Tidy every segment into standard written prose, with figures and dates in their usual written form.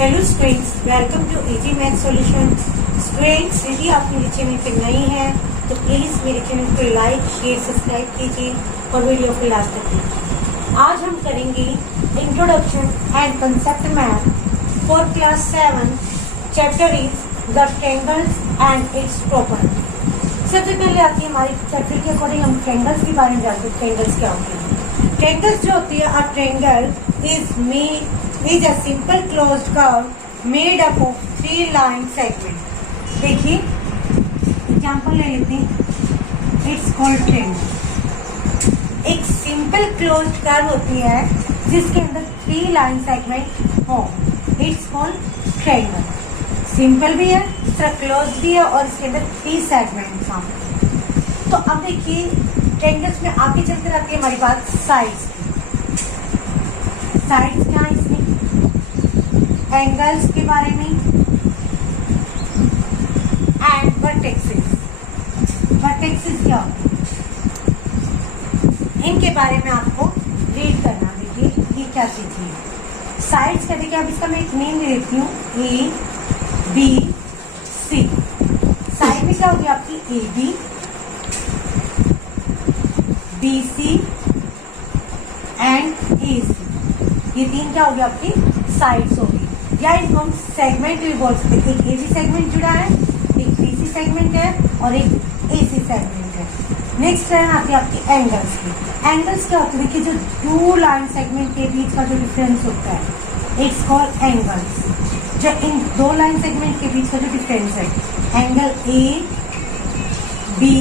Hello students, welcome to easy math solution. Students, यदि आप मेरे चैनल पर नए हैं तो प्लीज़ मेरे चैनल को लाइक शेयर सब्सक्राइब कीजिए और वीडियो को लास्ट तक देखिए। आज हम करेंगे introduction and concept math for class 7। Chapter is the triangles and it's property. सबसे पहले आती है हमारे चैप्टर के अकॉर्डिंग हम ट्रायंगल्स के बारे में जानते हैं। ट्रायंगल्स क्या होते हैं? ट्रायंगल्स जो होती है, a triangle is a simple closed curve made up of 3 line segments। देखिए एग्जाम्पल ले लेते हैं। It's called triangle. एक सिंपल क्लोज्ड कर्व होती है जिसके अंदर 3 लाइन सेगमेंट हो। It's called triangle. सिंपल भी है, इस तरह क्लोज भी है और इसके अंदर 3 सेगमेंट्स हैं। तो अब देखिए ट्रायंगल्स में आगे चलते रहती है हमारी बात साइड्स। साइड्स क्या है इसमें? एंगल्स के बारे में एंड वर्टेक्सेस। वर्टेक्सेस क्या होते हैं इनके बारे में आपको रीड करना। देखिए ये क्या चीज है। साइड्स का देखिए, अब इसका मैं एक नेम दे देती हूँ, ए बी सी। साइड में क्या होगी आपकी? ए बी सी एंड ए सी। ये 3 क्या होगी आपकी? साइड्स होगी, या इनको हम सेगमेंट भी बोल सकते हैं। एक एबी सेगमेंट जुड़ा है, एक बीसी सेगमेंट है और एक एसी सेगमेंट है। नेक्स्ट टर्न आती है आपकी एंगल्स की। एंगल्स क्या होते हैं? देखिए जो 2 लाइन सेगमेंट के बीच का जो डिफरेंस होता है, इट्स कॉल्ड एंगल्स। जो इन 2 लाइन सेगमेंट के बीच का जो डिफरेंस है, angle A B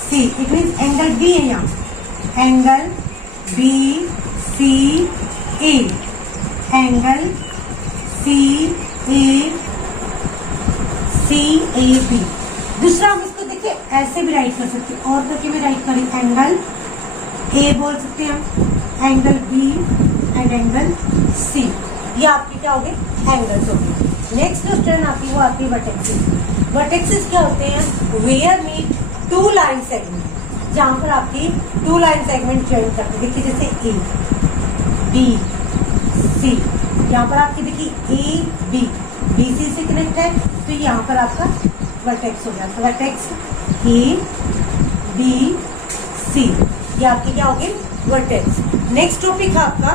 C, it means angle B है यहाँ। Angle B C A, angle C A B. दूसरा हम इसको देखिए ऐसे भी राइट कर सकते हैं, और करके भी राइट करें। एंगल ए बोल सकते हैं हम, angle B and angle C. ये आपके क्या हो गए? एंगल्स हो गए। नेक्स्ट जो टर्न आती है वो आती है वर्टेक्सेस। वर्टेक्सेस क्या होते हैं? वेयर मीट 2 लाइन सेगमेंट, जहां पर आपकी 2 लाइन सेगमेंट ज्वाइन करते हैं। देखिए जैसे ए बी सी, यहाँ पर आपकी देखिए ए बी, बी सी से कनेक्ट है, तो यहाँ पर आपका वर्टेक्स हो गया। तो वर्टेक्स ए बी सी, ये आपके क्या हो गए? वर्टेक्स। नेक्स्ट टॉपिक है आपका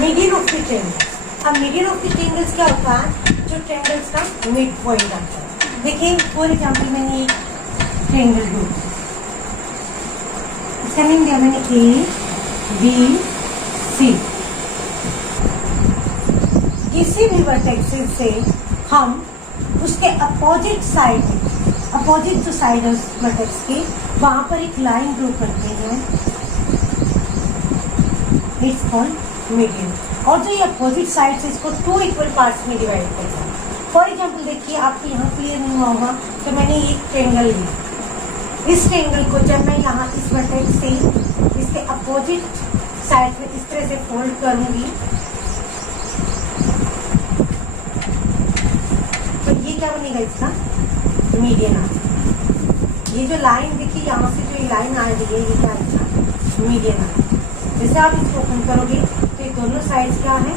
मीडियन ऑफ द ट्रायंगल। अब मीडियन ऑफ द ट्रायंगल्स क्या होता है? जो ट्रायंगल्स का मिड पॉइंट आता है। देखिए फॉर एग्जाम्पल मैंने एक ट्रायंगल ड्रॉ, इसका नेम दिया मैंने ए बी सी। किसी भी वर्टेक्सेस से हम उसके अपोजिट साइड, अपोजिट जो साइड है उस वर्टेक्स के, वहां पर एक लाइन ड्रॉ करते हैं। It's called median. और जो ये अपोजिट साइड से इसको 2 इक्वल पार्ट्स में डिवाइड करते हैं। फॉर एग्जाम्पल देखिए, आपको यहाँ क्लियर नहीं हुआ होगा तो मैंने एक ट्रायंगल लिया। इस ट्रायंगल को जब मैं यहाँ इस वर्टेक्स से इसके अपोजिट साइड में इस तरह से फोल्ड करूंगी तो ये क्या बनेगा? इसका मीडियन आ जाएगा। ये जो लाइन देखिए, यहाँ से जो ये लाइन आ रही है, ये क्या आएगा? मीडियन आ जाएगा। जैसे आप इसको ओपन करोगे तो ये दोनों साइड्स क्या है?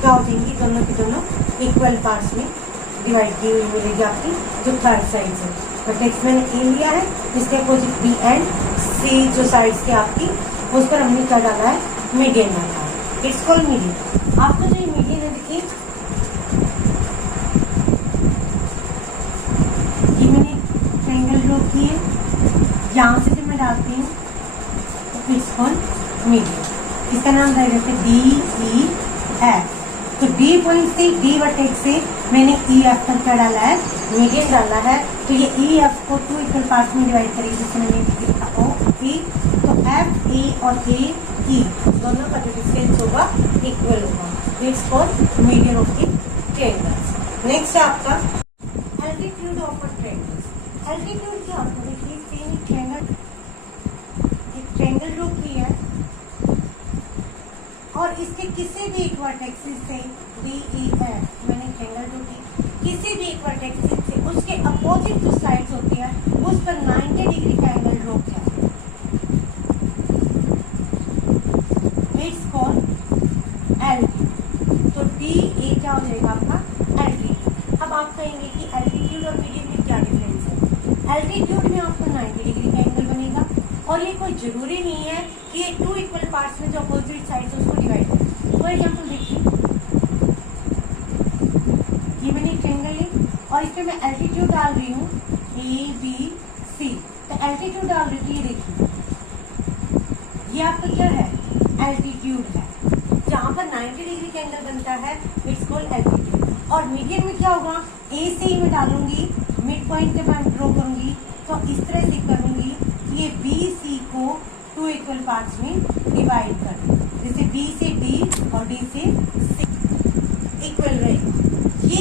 क्या हो जाएंगी? दोनों की दोनों इक्वल पार्ट्स में डिवाइड की हुई मिलेगी आपकी जो थर्ड साइड है। वर्टेक्स मैंने ए लिया है, इसके अपोजिट बी एंड सी जो साइड्स के आपकी, उस पर हमने क्या डाला है? मीडियन डाला है। It's called median. आपको जो ये मीडियन है देखिए, ये मैंने ट्रायंगल ड्रॉ की है, यहाँ से जब मैं डालती हूँ तो इट्स कॉल्ड मीडियन। इसका नाम दे देते हैं डी ई एफ। तो डी पॉइंट से, डी वर्टेक्स से मैंने ई एफ तक क्या डाला है? मीडियन डाला है। तो ये ई एफ को 2 इक्वल पार्ट्स में डिवाइड करेगी, जिससे मैंने लिखा ओ ई। तो एफ ए और ए ई दोनों का जो डिस्टेंस होगा इक्वल होगा। It's called median of the triangles. Next है आपका altitude of a triangle. Altitude क्या होता है? देखिए एक ट्रायंगल ड्रॉ की है और इसके किसी भी एक वर्टेक्सिस से डी ई एफ मैंने ट्रायंगल ड्रॉ की, किसी भी एक वर्टेक्सिस से उसके अपोजिट जो साइड्स होती है उस पर 90 डिग्री का एंगल ड्रॉ किया। इट्स कॉल्ड हो जाएगा आपका एल्टीट्यूड। अब आप कहेंगे कि एल्टीट्यूड और मीडियन में क्या डिफरेंस है। एल्टीट्यूड में आपको 90 डिग्री का एंगल बनेगा और ये कोई जरूरी नहीं है कि ये 2 इक्वल पार्ट्स में जो अपोजिट साइड है उसको डिवाइड करें। फॉर एग्जाम्पल देखिए, ये मैंने ट्रायंगल और इसमें मैं एल्टीट्यूड डाल रही हूँ ABC, तो एल्टीट्यूड डाल रही हूँ, ये देखिए ये आपका क्या है, एल्टीट्यूड है। जहां पर 90 डिग्री का एंगल बनता है इट्स कॉल्ड एल्टीट्यूड। और मीडियन में क्या होगा, ए से ही मैं डालूंगी, मिड पॉइंट जब मैं ड्रॉ करूंगी तो इस तरह से करूंगी कि ये बी सी को 2 इक्वल पार्ट्स में डिवाइड कर दूं, जैसे बी से डी और डी से सी इक्वल रहेगा। ये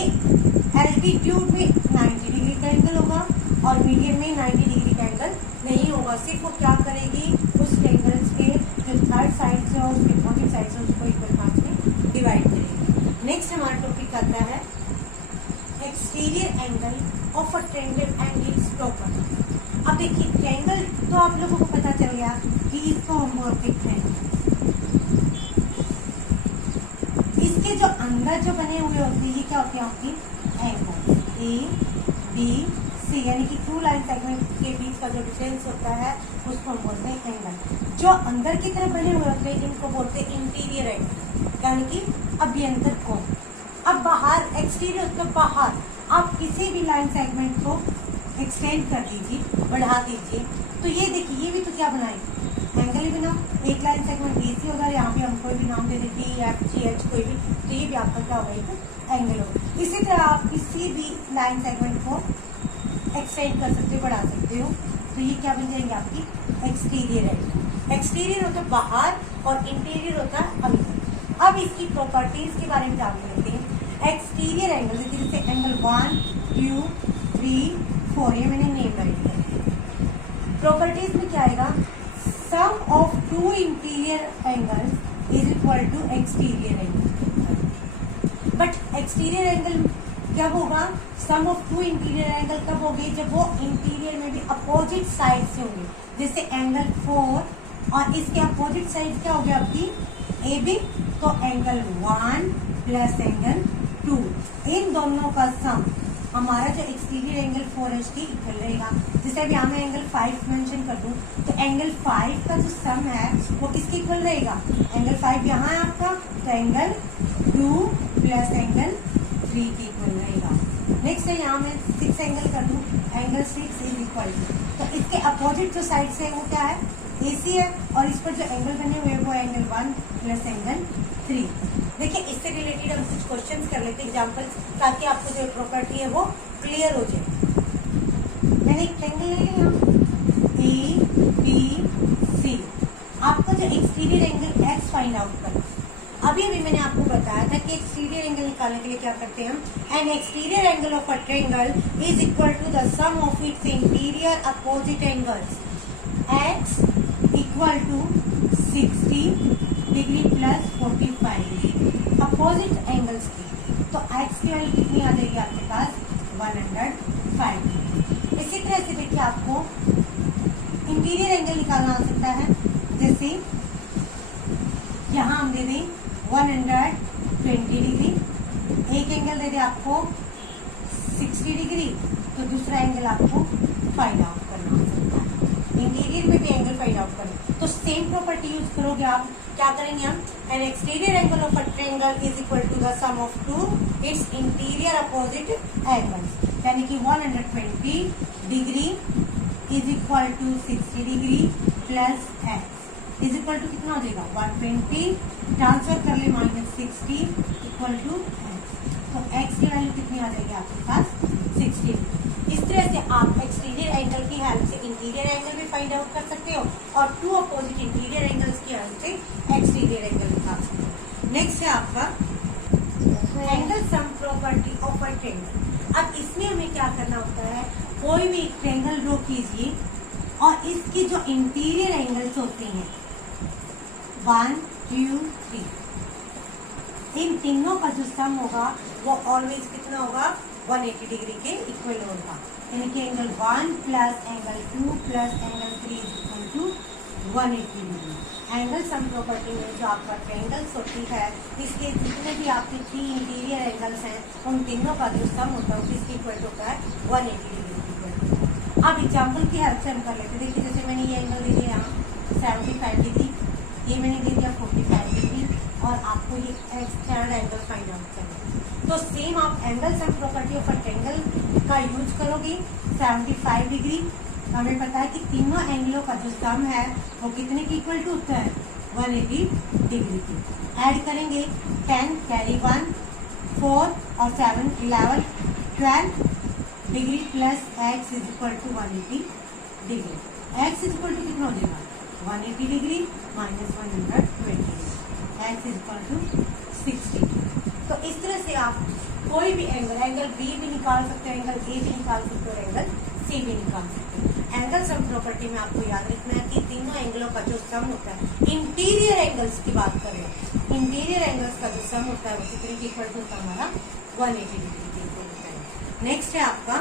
एल्टीट्यूड में 90 डिग्री का एंगल होगा और मीडियन में 90 डिग्री का एंगल नहीं होगा। सिर्फ वो क्या करेगी, उस ट्रायंगल्स के जो थर्ड साइड से और उसके अपोजिट साइड से उसको इक्वल पार्ट्स में डिवाइड करेगी। नेक्स्ट हमारा टॉपिक आता है exterior angle of a triangle and it's property. अब देखिए ट्रायंगल तो आप लोगों को पता चल गया कि इसको हम बोलते हैं, इसके जो अंदर जो बने हुए होते हैं ये क्या होते हैं आपकी एंगल ए बी सी, यानी कि 2 लाइन सेगमेंट के बीच का जो डिफरेंस होता है उसको हम बोलते हैं एंगल। जो अंदर की तरफ बने हुए होते हैं इनको बोलते हैं इंटीरियर एंगल, यानी कि अभ्यंतर कोण। अब बाहर एक्सटीरियर तो बाहर आप किसी भी लाइन सेगमेंट को एक्सटेंड कर दीजिए, बढ़ा दीजिए, तो ये देखिए ये भी तो क्या बनाएंगे, एंगल ही बनाओ। एक लाइन सेगमेंट बी सी होगा, यहाँ पे हम कोई भी नाम दे दें बी एफ जी एच कोई भी, तो ये भी आपका क्या होगा, एक एंगल होगा। इसी तरह आप किसी भी लाइन सेगमेंट को एक्सटेंड कर सकते हो, बढ़ा सकते हो, तो ये क्या बन जाएंगे आपकी एक्सटीरियर एंगल। एक्सटीरियर होता है बाहर और इंटीरियर होता है अंदर। अब इसकी प्रॉपर्टीज के बारे में जान लेते हैं। एक्सटीरियर एंगल जैसे एंगल 1 2 3 4, ये मैंने नेम राइट किया। प्रॉपर्टीज में क्या आएगा, sum of 2 interior angles is equal to exterior angle. But exterior angle क्या होगा, सम ऑफ 2 इंटीरियर एंगल कब होगी, जब वो इंटीरियर में भी अपोजिट साइड से होंगे। जैसे एंगल 4 और इसके अपोजिट साइड क्या हो गया आपकी ए बी, तो एंगल 1 प्लस एंगल 2, इन दोनों का सम हमारा जो एक्सटीरियर एंगल 4HT इक्वल रहेगा। जैसे अब यहाँ मैं एंगल 5 मेंशन कर दूं, तो एंगल 5 का जो सम है वो किसके इक्वल रहेगा, एंगल 5 यहाँ है आपका, तो एंगल 2 प्लस एंगल 3 के इक्वल रहेगा। नेक्स्ट है यहाँ मैं 6 एंगल कर दूं, एंगल 6 इज इक्वल टू, तो इसके अपोजिट जो साइड से वो क्या है, AC है, और इस पर जो एंगल बने हुए हैं वो एंगल 1 प्लस एंगल 3। देखिए इससे रिलेटेड हम कुछ क्वेश्चंस कर लेते हैं एग्जांपल्स, ताकि आपको जो प्रॉपर्टी है वो क्लियर हो जाए। मैंने एक ट्रायंगल ले लिया ABC, आपको जो exterior angle X find out करना। अभी मैंने आपको बताया था कि एक्सटीरियर एंगल निकालने के लिए क्या करते हैं हम, an exterior angle of a triangle is equal to the sum of its interior opposite angles. X equal to 60 degree plus 45 degree opposite angles की, तो X की वैल्यू कितनी आ जाएगी आपके पास 105 डिग्री। इसी तरह से देखिए आपको इंटीरियर एंगल निकालना आ सकता है, जैसे यहाँ हम दे दें 120 डिग्री, एक एंगल दे दे आपको 60 डिग्री, तो दूसरा एंगल आपको फाइंड आउट करना हो सकता है। इंटीरियर में भी एंगल फाइंड आउट करना, तो सेम प्रॉपर्टी यूज करोगे आप। क्या करेंगे हम, an exterior angle of a triangle is equal to the sum of 2 its interior opposite angles, यानी कि 120 degree is equal to 60 degree plus x is equal to कितना हो जाएगा 120, ट्रांसफर कर ले -60 इक्वल टू एक्स, तो एक्स की value कितनी आ जाएगी आपके पास 60। इस तरह से आप एक्सटीरियर एंगल की हेल्प से इंटीरियर एंगल भी फाइंड आउट कर सकते हो और 2 अपोजिट इंटीरियर एंगल्स की हेल्प से एक्सटीरियर एंगल निकाल सकते हो। नेक्स्ट है आपका angle sum property of a triangle. अब इसमें हमें क्या करना होता है, कोई भी ट्रायंगल ड्रॉ कीजिए और इसकी जो इंटीरियर एंगल्स होते हैं 1 2 3, इन तीनों का जो सम होगा वो ऑलवेज कितना होगा 180 डिग्री के इक्वल होगा, यानी कि angle 1 plus angle 2 plus angle 3 is equal to 180 degree. Angle sum property में जो आपका ट्रायंगल्स होती है, इसके जितने भी आपके 3 इंटीरियर एंगल्स हैं, उन तीनों का जो सम होता है किसकी इक्वल होता है 180 डिग्री की इक्वल। अब एग्जाम्पल की हेल्प से हम कर लेते हैं। देखिए जैसे मैंने ये एंगल दे दिया यहाँ 75 डिग्री, ये मैंने दे दिया 45 डिग्री, और आपको ये थर्ड एंगल फाइंड आउट करना है। तो सेम आप angle sum property of a triangle का यूज करोगे। 75 डिग्री हमें पता है कि तीनों एंगलों का जो सम है वो कितने की इक्वल टू होता है 180 डिग्री की। ऐड करेंगे 10 कैरी 1 4 और 7 11 12 degree plus x is equal to 180 degree. x is equal to कितना हो जाएगा 180 degree minus 120 x is equal to 60। तो इस तरह से आप कोई भी एंगल बी भी निकाल सकते हो, एंगल ए भी निकाल सकते हो, एंगल सी भी निकाल सकते हो। एंगल सम प्रॉपर्टी में आपको याद रखना है कि तीनों एंगलों का जो सम होता है, इंटीरियर एंगल्स की बात कर रहे हैं, इंटीरियर एंगल्स का जो सम होता है वो कितने की इक्वल टू होता है हमारा 180 डिग्री की इक्वल होता है। नेक्स्ट है आपका,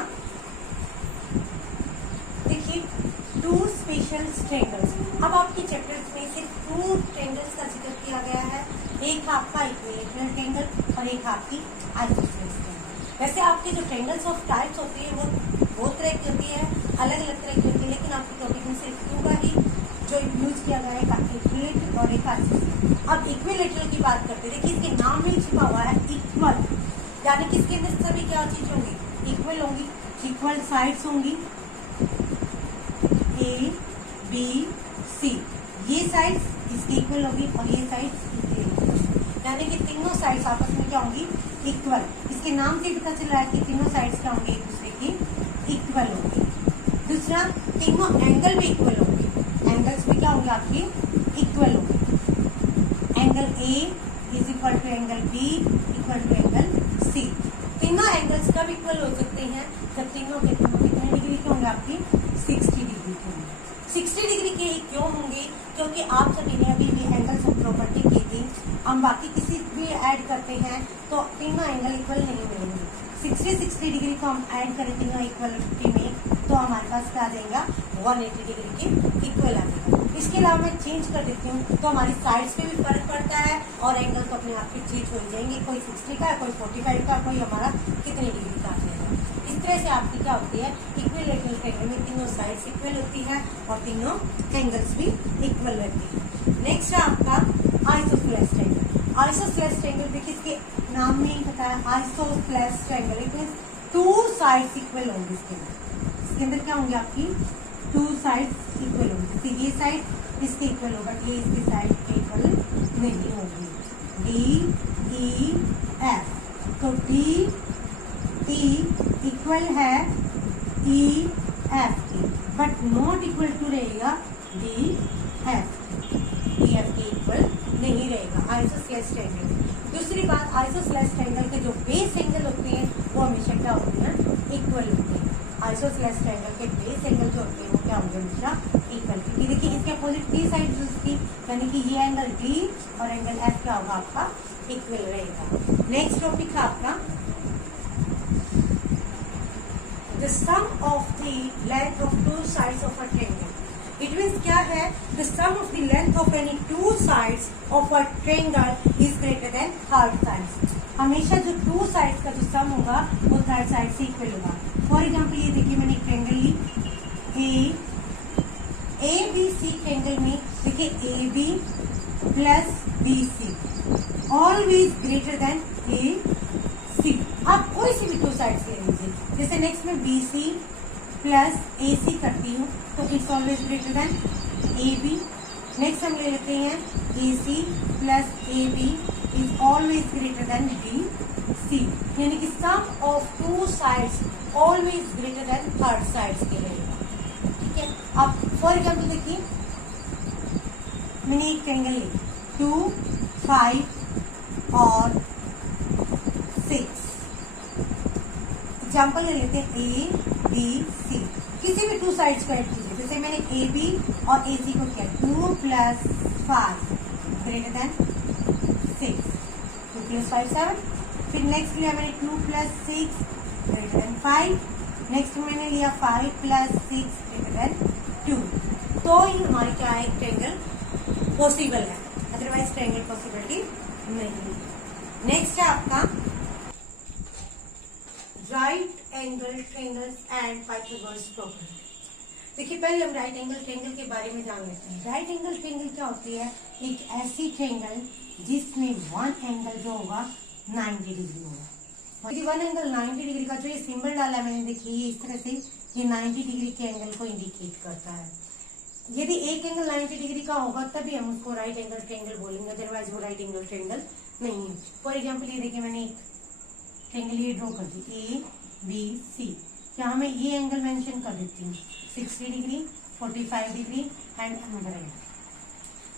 देखिए 2 स्पेशल ट्रायंगल्स। अब आपके चैप्टर्स में सिर्फ 2 ट्रायंगल्स का जिक्र किया गया है, एक आपका इक्विलैटरल ट्रायंगल और एक आपकी आइसोसेलेस ट्रायंगल। वैसे आपके जो ट्रायंगल्स ऑफ टाइप्स होती है वो बहुत तरह की होती है, अलग अलग तरह की होती है, लेकिन आपके टॉपिक में सिर्फ 2 का ही जो यूज किया गया है, एक इक्विलैटरल और एक आइसोसेलेस। अब इक्विलैटरल की बात करते हैं। देखिए इसके नाम में छिपा हुआ है इक्वल, यानी कि इसके अंदर सभी क्या चीज होंगी इक्वल होंगी, इक्वल साइड्स होंगी ए बी सी, ये साइड्स इसकी इक्वल होगी और ये साइड्स इसकी इक्वल, यानी कि तीनों साइड्स आपस में क्या होंगी इक्वल। इसके नाम से पता चल रहा है कि तीनों साइड्स क्या होंगी एक दूसरे की इक्वल होंगी। दूसरा, तीनों एंगल भी इक्वल होंगे, एंगल्स भी क्या होंगे आपकी इक्वल होंगे। Angle A is equal to angle B equal to angle C. तीनों एंगल्स कब इक्वल हो सकते हैं जब तीनों के कितने डिग्री के होंगे आपकी 60 डिग्री के होंगे। 60 डिग्री के ही क्यों होंगे, क्योंकि आप सभी ने अभी भी एंगल सम प्रॉपर्टी की थी। हम बाकी किसी भी ऐड करते हैं तो तीनों एंगल इक्वल नहीं मिलेंगे। 60 डिग्री को हम ऐड करें तीनों इक्वलिटी में तो हमारे पास क्या आ जाएगा 180 डिग्री के इक्वल आ जाएगा। इसके अलावा मैं चेंज कर देती हूँ तो हमारी साइड्स पे भी फर्क पड़ता है और एंगल तो अपने आप ही चेंज हो जाएंगे, कोई 60 का, कोई 45 का, कोई हमारा कितने डिग्री का आ जाएगा। इस तरह से आपकी क्या होती है इक्विलैटरल ट्रायंगल में तीनों साइड्स इक्वल होती है और तीनों एंगल्स भी इक्वल रहती है। नेक्स्ट है आपका आइसोसेलेस ट्रायंगल। आइसोसेलेस ट्रायंगल देखिए इसके नाम में ही पता है isosceles triangle, it means 2 sides equal होंगी। इसके अंदर क्या होंगे आपकी 2 साइड्स इक्वल होंगी। तो ये साइड इसके इक्वल होगा, ये इसकी साइड के इक्वल नहीं होगी। डी ई एफ, तो डी ई इक्वल है ई एफ की, बट नॉट इक्वल टू रहेगा डी एफ के इक्वल नहीं रहेगा आइसोसेलेस ट्रायंगल। दूसरी बात, आइसोसेलेस ट्रायंगल के जो बेस एंगल होते हैं वो हमेशा क्या होते हैं इक्वल होते हैं। आइसोसेलेस ट्रायंगल के बेस एंगल जो होते हैं वो क्या होंगे हमेशा इक्वल, क्योंकि देखिए इसके अपोजिट 3 साइड उसकी, यानी कि ये एंगल डी और एंगल एफ क्या होगा आपका इक्वल रहेगा। नेक्स्ट टॉपिक है आपका the sum of the length of 2 sides of a triangle. It means क्या है, the sum of the length of any 2 sides of a triangle is greater than third sides. हमेशा जो 2 sides का जो sum होगा वो थर्ड साइड से equal होगा। फॉर एग्जाम्पल ये देखिए मैंने एक ट्रायंगल ली ए बी सी ट्रायंगल में देखिए A B plus B C always greater than A C. आप कोई सी भी 2 साइड्स ले लीजिए, जैसे नेक्स्ट में बी सी प्लस ए सी करती हूँ तो it's always greater than A B. Next हम ले लेते हैं A C plus A B is always greater than B C, यानी कि sum of 2 sides always greater than third sides के रहेगा। ठीक है, अब फॉर एग्जाम्पल देखिए मैंने एक ट्रायंगल ली 2 5 और 6। एग्जाम्पल ले लेते हैं ए बी सी, किसी भी 2 साइड्स को ऐड कीजिए। जैसे मैंने ए बी और ए सी को किया 2 + 5 ग्रेटर देन 6, 2 + 5 7। फिर नेक्स्ट लिया मैंने 2 + 6 ग्रेटर देन 5। नेक्स्ट मैंने लिया 5 + 6 ग्रेटर देन 2। तो ही हमारी क्या है, ट्रायंगल पॉसिबल है, अदरवाइज ट्रायंगल पॉसिबिलिटी नहीं। नेक्स्ट है आपका right angle triangles and Pythagoras property. देखिए पहले हम राइट एंगल ट्रायंगल के बारे में जान लेते हैं। राइट एंगल ट्रायंगल क्या होती है, एक ऐसी ट्रायंगल जिसमें वन एंगल जो होगा 90 डिग्री होगा। वन एंगल 90 डिग्री का जो ये सिंबल डाला है मैंने, देखिए ये इस तरह से ये 90 डिग्री के एंगल को इंडिकेट करता है। यदि एक एंगल 90 डिग्री का होगा तभी हम उसको राइट एंगल ट्रायंगल बोलेंगे, अदरवाइज वो राइट एंगल ट्रायंगल नहीं है। फॉर एग्जाम्पल ये देखिए मैंने एक ट्रायंगल ये ड्रॉ कर दी, ए बी सी। यहाँ मैं ये एंगल मेंशन कर देती हूँ 60 degree, 45 degree and another angle.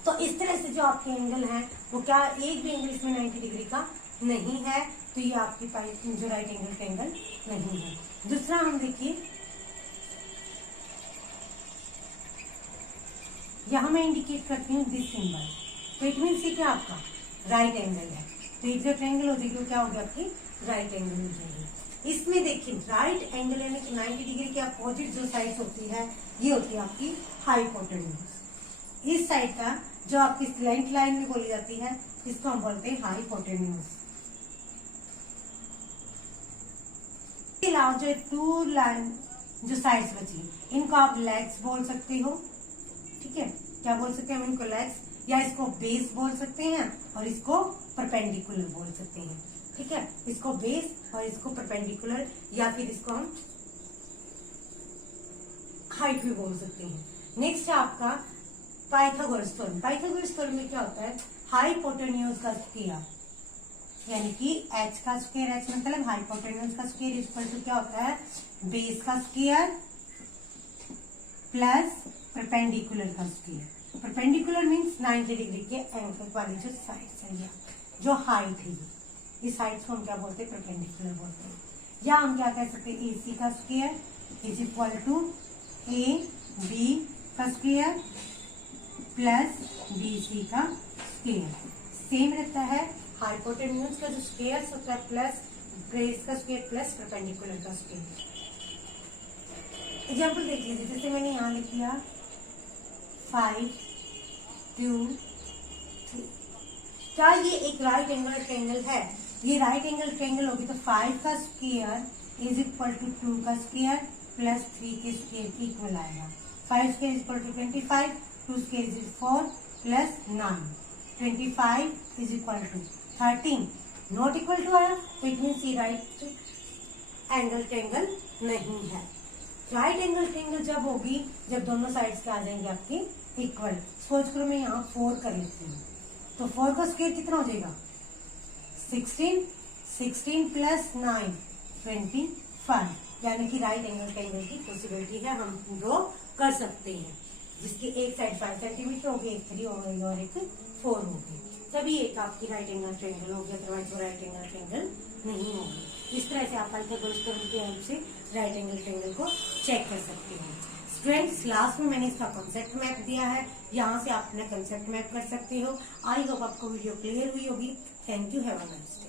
तो इस तरह से जो आपके एंगल हैं वो क्या, एक भी एंगल इसमें 90 डिग्री का नहीं है, तो ये आपकी जो राइट एंगल ट्रायंगल नहीं है। दूसरा हम देखिए, यहां मैं इंडिकेट करती हूँ दिस सिंबल, तो इट मीन ये क्या आपका राइट एंगल है। तो एक जो ट्रायंगल हो जाएगी क्या होगी, आपकी राइट एंगल हो जाएगी। इसमें देखिए राइट एंगल यानी कि 90 डिग्री के अपोजिट जो साइड होती है ये होती है आपकी हाइपोटेन्यूज। इस साइड का जो आपकी स्लैंट लाइन में बोली जाती है इसको हम बोलते हैं हाइपोटेन्यूज। इसके अलावा जो टू लाइन जो साइड्स बची इनको आप लेग्स बोल सकते हो, ठीक है, क्या बोल सकते हैं हम इनको, लेग्स, या इसको बेस बोल सकते हैं और इसको परपेंडिकुलर बोल सकते हैं, ठीक है, इसको बेस और इसको परपेंडिकुलर, या फिर इसको हम हाइट भी बोल सकते हैं। नेक्स्ट है आपका पाइथागोरस थ्योरम। पाइथागोरस थ्योरम में क्या होता है, हाइपोटेन्यूज का स्क्वायर यानी कि h का स्क्वायर, h मतलब हाइपोटेन्यूज का स्क्वायर इक्वल टू क्या होता है, बेस का स्क्वायर प्लस परपेंडिकुलर का स्क्वायर। परपेंडिकुलर मीन्स 90 डिग्री के एंगल वाली जो साइड्स है, जो हाइट है, इस हाइट को हम क्या बोलते हैं, परपेंडिकुलर बोलते हैं। या हम क्या कह सकते हैं, AC का square is equal to AB का स्क्वायर प्लस BC का स्क्वायर। सेम रहता है हाइपोटेन्यूज का जो स्क्वायर होता है प्लस बेस का स्क्वायर प्लस परपेंडिकुलर का स्क्वायर। एग्जाम्पल देख लीजिए, जैसे मैंने यहाँ लिख दिया 5 2 3। क्या ये एक राइट एंगल ट्रायंगल है, ये राइट एंगल ट्रायंगल होगी तो 5 का स्क्वायर इज इक्वल टू 2 का स्क्वायर प्लस 3 के स्क्वायर इक्वल आएगा। 5 square is equal to 25, 2 square is 4 plus 9, 25 is equal to 13, not equal to आया, तो इट मीन्स ये राइट एंगल ट्रायंगल नहीं है। राइट एंगल ट्रायंगल जब होगी जब दोनों साइड्स के आ जाएंगे आपकी इक्वल। सोच करो मैं यहाँ 4 कर लेती हूँ, तो 4 का स्क्वायर कितना हो जाएगा, 16, 16 प्लस 9 25, यानी कि राइट एंगल ट्रायंगल की पॉसिबिलिटी है, हम ड्रॉ कर सकते हैं, जिसकी एक साइड 5 सेंटीमीटर होगी, एक 3 हो गई और एक 4 होगी, तभी एक आपकी राइट एंगल ट्रायंगल होगी, अदरवाइज वो राइट एंगल ट्रायंगल नहीं होगी। इस तरह से आप पाइथागोरस थ्योरम की हेल्प से राइट एंगल ट्रायंगल को चेक कर सकते हैं। स्टूडेंट्स लास्ट में मैंने इसका कंसेप्ट मैप दिया है, यहाँ से आप अपना कंसेप्ट मैप कर सकते हो। आई होप आपको वीडियो क्लियर हुई होगी। Thank you, have a nice day.